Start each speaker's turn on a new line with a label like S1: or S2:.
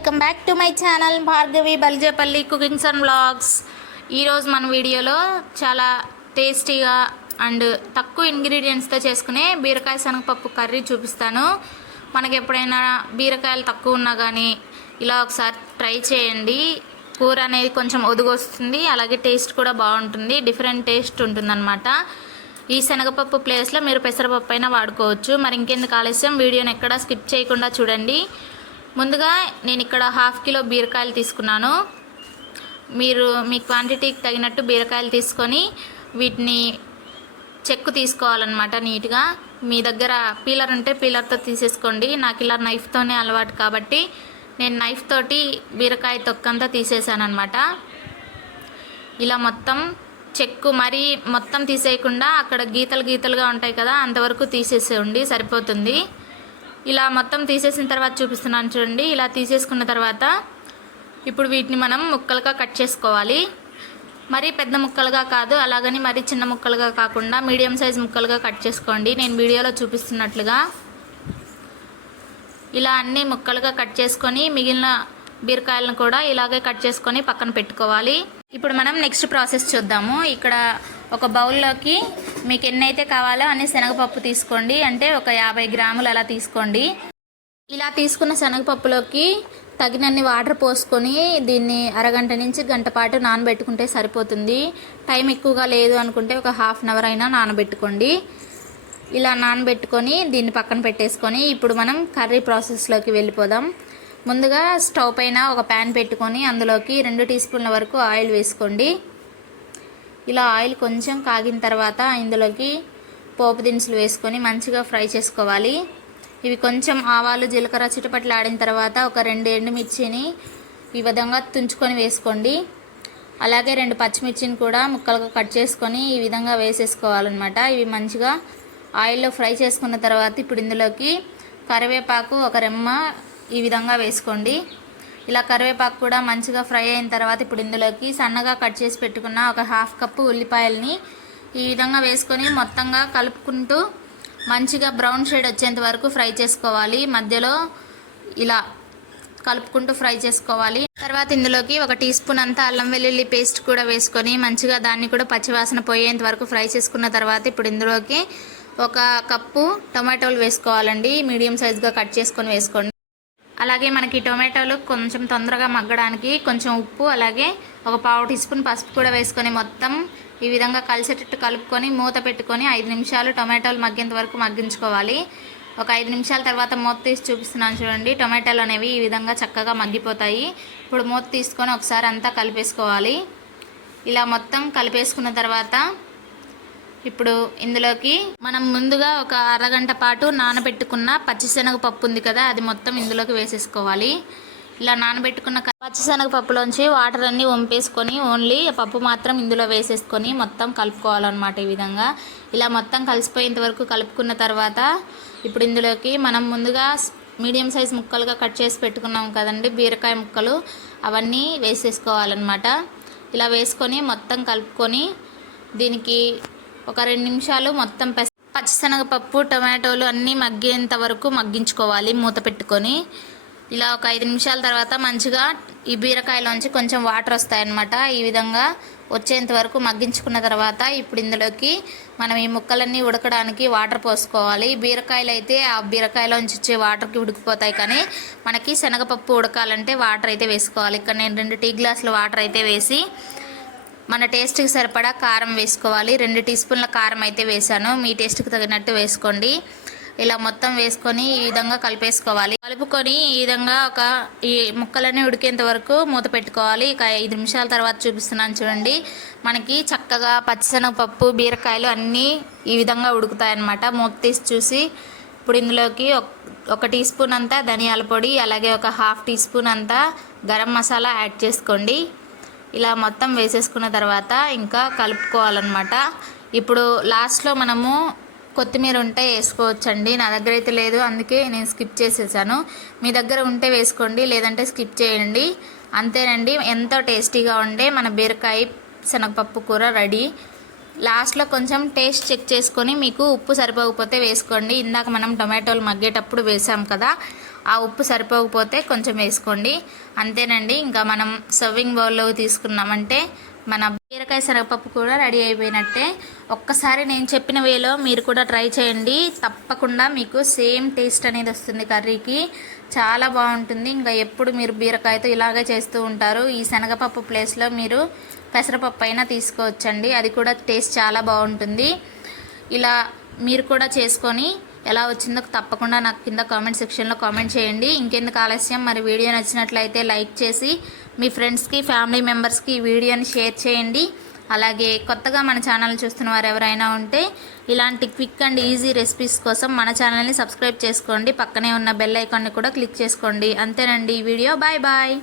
S1: Welcome back to my channel Bhargavi Baljepalli cookings and blogs ఈరోజు మన వీడియోలో చాలా టేస్టీగా అండ్ తక్కువ ఇంగ్రీడియంట్స్తో చేసుకునే బీరకాయ శనగపప్పు కర్రీ చూపిస్తాను. మనకి ఎప్పుడైనా బీరకాయలు తక్కువ ఉన్నా కానీ ఇలా ఒకసారి ట్రై చేయండి. కూర అనేది కొంచెం ఒదుగొస్తుంది అలాగే టేస్ట్ కూడా బాగుంటుంది డిఫరెంట్ టేస్ట్ ఉంటుందన్నమాట. ఈ శనగపప్పు ప్లేస్లో మీరు పెసరపప్పు అయినా వాడుకోవచ్చు. మరి ఇంకెందుకు ఆలస్యం? వీడియోని ఎక్కడా స్కిప్ చేయకుండా చూడండి. ముందుగా నేను ఇక్కడ హాఫ్ కిలో బీరకాయలు తీసుకున్నాను. మీరు మీ క్వాంటిటీకి తగినట్టు బీరకాయలు తీసుకొని వీటిని చెక్కు తీసుకోవాలన్నమాట నీట్గా. మీ దగ్గర పీలర్ ఉంటే పీలర్తో తీసేసుకోండి. నాకు ఇలా నైఫ్తోనే అలవాటు కాబట్టి నేను నైఫ్ తోటి బీరకాయ తొక్కంతా తీసేసాను అనమాట ఇలా మొత్తం చెక్కు మరీ మొత్తం తీసేయకుండా అక్కడ గీతలు గీతలుగా ఉంటాయి కదా అంతవరకు తీసేసేయండి సరిపోతుంది. ఇలా మొత్తం తీసేసిన తర్వాత చూపిస్తున్నాను చూడండి. ఇలా తీసేసుకున్న తర్వాత ఇప్పుడు వీటిని మనం ముక్కలుగా కట్ చేసుకోవాలి. మరీ పెద్ద ముక్కలుగా కాదు అలాగని మరీ చిన్న ముక్కలుగా కాకుండా మీడియం సైజ్ ముక్కలుగా కట్ చేసుకోండి. నేను వీడియోలో చూపిస్తున్నట్లుగా ఇలా అన్ని ముక్కలుగా కట్ చేసుకొని మిగిలిన బీరకాయలను కూడా ఇలాగే కట్ చేసుకొని పక్కన పెట్టుకోవాలి. ఇప్పుడు మనం నెక్స్ట్ ప్రాసెస్ చూద్దాము. ఇక్కడ ఒక బౌల్లోకి మీకు ఎన్నైతే కావాలో అన్ని శనగపప్పు తీసుకోండి. అంటే ఒక యాభై గ్రాములు అలా తీసుకోండి. ఇలా తీసుకున్న శనగపప్పులోకి తగినన్ని వాటర్ పోసుకొని దీన్ని అరగంట నుంచి గంట పాటు నానబెట్టుకుంటే సరిపోతుంది. టైం ఎక్కువగా లేదు అనుకుంటే ఒక హాఫ్ అన్ అవర్ అయినా నానబెట్టుకోండి. ఇలా నానబెట్టుకొని దీన్ని పక్కన పెట్టేసుకొని ఇప్పుడు మనం కర్రీ ప్రాసెస్లోకి వెళ్ళిపోదాం. ముందుగా స్టవ్ పైన ఒక ప్యాన్ పెట్టుకొని అందులోకి రెండు టీ స్పూన్ల వరకు ఆయిల్ వేసుకోండి. ఇలా ఆయిల్ కొంచెం కాగిన తర్వాత ఇందులోకి పోపు దినుసులు వేసుకొని మంచిగా ఫ్రై చేసుకోవాలి. ఇవి కొంచెం ఆవాలు జీలకర్ర చిటపట్లు ఆడిన తర్వాత ఒక రెండు ఎండుమిర్చిని ఈ విధంగా తుంచుకొని వేసుకోండి. అలాగే రెండు పచ్చిమిర్చిని కూడా ముక్కలుగా కట్ చేసుకొని ఈ విధంగా వేసేసుకోవాలన్నమాట. ఇవి మంచిగా ఆయిల్లో ఫ్రై చేసుకున్న తర్వాత ఇప్పుడు ఇందులోకి కరివేపాకు ఒక రెమ్మ ఈ విధంగా వేసుకోండి. ఇలా కరివేపాకు కూడా మంచిగా ఫ్రై అయిన తర్వాత ఇప్పుడు ఇందులోకి సన్నగా కట్ చేసి పెట్టుకున్న ఒక హాఫ్ కప్పు ఉల్లిపాయలని ఈ విధంగా వేసుకొని మొత్తంగా కలుపుకుంటూ మంచిగా బ్రౌన్ షేడ్ వచ్చేంత వరకు ఫ్రై చేసుకోవాలి. మధ్యలో ఇలా కలుపుకుంటూ ఫ్రై చేసుకోవాలి. తర్వాత ఇందులోకి ఒక టీ స్పూన్ అంతా అల్లం వెల్లుల్లి పేస్ట్ కూడా వేసుకొని మంచిగా దాన్ని కూడా పచ్చివాసన పోయేంత వరకు ఫ్రై చేసుకున్న తర్వాత ఇప్పుడు ఇందులోకి ఒక కప్పు టొమాటోలు వేసుకోవాలండి. మీడియం సైజ్గా కట్ చేసుకొని వేసుకోండి. అలాగే మనకి టొమాటోలు కొంచెం తొందరగా మగ్గడానికి కొంచెం ఉప్పు అలాగే ఒక పావు టీ స్పూన్ పసుపు కూడా వేసుకొని మొత్తం ఈ విధంగా కలిసేటట్టు కలుపుకొని మూత పెట్టుకొని ఐదు నిమిషాలు టొమాటోలు మగ్గేంత వరకు మగ్గించుకోవాలి. ఒక ఐదు నిమిషాల తర్వాత మూత తీసి చూపిస్తున్నాను చూడండి. టొమాటోలు అనేవి ఈ విధంగా చక్కగా మగ్గిపోతాయి. ఇప్పుడు మూత తీసుకొని ఒకసారి అంతా కలిపేసుకోవాలి. ఇలా మొత్తం కలిపేసుకున్న తర్వాత ఇప్పుడు ఇందులోకి మనం ముందుగా ఒక అరగంట పాటు నానబెట్టుకున్న పచ్చిశనగపప్పు ఉంది కదా అది మొత్తం ఇందులోకి వేసేసుకోవాలి. ఇలా నానబెట్టుకున్న క- పచ్చిశనగపప్పులోంచి వాటర్ అన్నీ వంపేసుకొని ఓన్లీ పప్పు మాత్రం ఇందులో వేసేసుకొని మొత్తం కలుపుకోవాలన్నమాట ఈ విధంగా. ఇలా మొత్తం కలిసిపోయేంత వరకు కలుపుకున్న తర్వాత ఇప్పుడు ఇందులోకి మనం ముందుగా మీడియం సైజ్ ముక్కలుగా కట్ చేసి పెట్టుకున్నాం కదండి బీరకాయ ముక్కలు అవన్నీ వేసేసుకోవాలన్నమాట. ఇలా వేసుకొని మొత్తం కలుపుకొని దీనికి ఒక రెండు నిమిషాలు మొత్తం పెస పచ్చిశనగపప్పు టమాటోలు అన్నీ మగ్గేంత వరకు మగ్గించుకోవాలి మూత పెట్టుకొని. ఇలా ఒక ఐదు నిమిషాల తర్వాత మంచిగా ఈ బీరకాయలోంచి కొంచెం వాటర్ వస్తాయన్నమాట. ఈ విధంగా వచ్చేంత వరకు మగ్గించుకున్న తర్వాత ఇప్పుడు ఇందులోకి మనం ఈ ముక్కలన్నీ ఉడకడానికి వాటర్ పోసుకోవాలి. బీరకాయలు అయితే ఆ బీరకాయలోంచి వచ్చే వాటర్కి ఉడికిపోతాయి కానీ మనకి శనగపప్పు ఉడకాలంటే వాటర్ అయితే వేసుకోవాలి. ఇక్కడ నేను రెండు టీ గ్లాసులు వాటర్ అయితే వేసి మన టేస్ట్కి సరిపడా కారం వేసుకోవాలి. రెండు టీ స్పూన్ల కారం అయితే వేసాను మీ టేస్ట్కి తగినట్టు వేసుకోండి. ఇలా మొత్తం వేసుకొని ఈ విధంగా కలిపేసుకోవాలి. కలుపుకొని ఈ విధంగా ఒక ఈ ముక్కలన్నీ ఉడికేంత వరకు మూత పెట్టుకోవాలి. ఇక ఐదు నిమిషాల తర్వాత చూపిస్తున్నాను చూడండి. మనకి చక్కగా పచ్చిశనగపప్పు బీరకాయలు అన్నీ ఈ విధంగా ఉడుకుతాయన్నమాట. మూత తీసి చూసి ఇప్పుడు ఇందులోకి ఒక- ఒక టీ స్పూన్ అంతా ధనియాల పొడి అలాగే ఒక హాఫ్ టీ స్పూన్ అంతా గరం మసాలా యాడ్ చేసుకోండి. ఇలా మొత్తం వేసేసుకున్న తర్వాత ఇంకా కలుపుకోవాలన్నమాట. ఇప్పుడు లాస్ట్లో మనము కొత్తిమీర ఉంటే వేసుకోవచ్చండి. నా దగ్గర అయితే లేదు అందుకే నేను స్కిప్ చేసేసాను. మీ దగ్గర ఉంటే వేసుకోండి లేదంటే స్కిప్ చేయండి. అంతేనండి ఎంతో టేస్టీగా ఉండే మన బీరకాయ శనగపప్పు కూర రెడీ. లాస్ట్లో కొంచెం టేస్ట్ చెక్ చేసుకొని మీకు ఉప్పు సరిపోకపోతే వేసుకోండి. ఇందాక మనం టొమాటోలు మగ్గేటప్పుడు వేసాం కదా ఆ ఉప్పు సరిపోకపోతే కొంచెం వేసుకోండి. అంతేనండి ఇంకా మనం సర్వింగ్ బౌల్లో తీసుకున్నామంటే మన బీరకాయ శనగపప్పు కూడా రెడీ అయిపోయినట్టే. ఒక్కసారి నేను చెప్పిన వేలో మీరు కూడా ట్రై చేయండి. తప్పకుండా మీకు సేమ్ టేస్ట్ అనేది వస్తుంది కర్రీకి. చాలా బాగుంటుంది. ఇంకా ఎప్పుడు మీరు బీరకాయతో ఇలాగే చేస్తూ ఉంటారు. ఈ శనగపప్పు ప్లేస్లో మీరు పెసరపప్పు అయినా తీసుకోవచ్చండి. అది కూడా టేస్ట్ చాలా బాగుంటుంది. ఇలా మీరు కూడా చేసుకొని ఎలా వచ్చిందో తప్పకుండా నాకు కింద కామెంట్ సెక్షన్లో కామెంట్ చేయండి. ఇంకెందుకు ఆలస్యం? మరి వీడియో నచ్చినట్లయితే లైక్ చేసి మీ ఫ్రెండ్స్కి ఫ్యామిలీ మెంబర్స్కి ఈ వీడియోని షేర్ చేయండి. అలాగే కొత్తగా మన ఛానల్ చూస్తున్న వారు ఎవరైనా ఉంటే ఇలాంటి క్విక్ అండ్ ఈజీ రెసిపీస్ కోసం మన ఛానల్ని సబ్స్క్రైబ్ చేసుకోండి. పక్కనే ఉన్న బెల్ ఐకాన్ని కూడా క్లిక్ చేసుకోండి. అంతేనండి ఈ వీడియో. Bye bye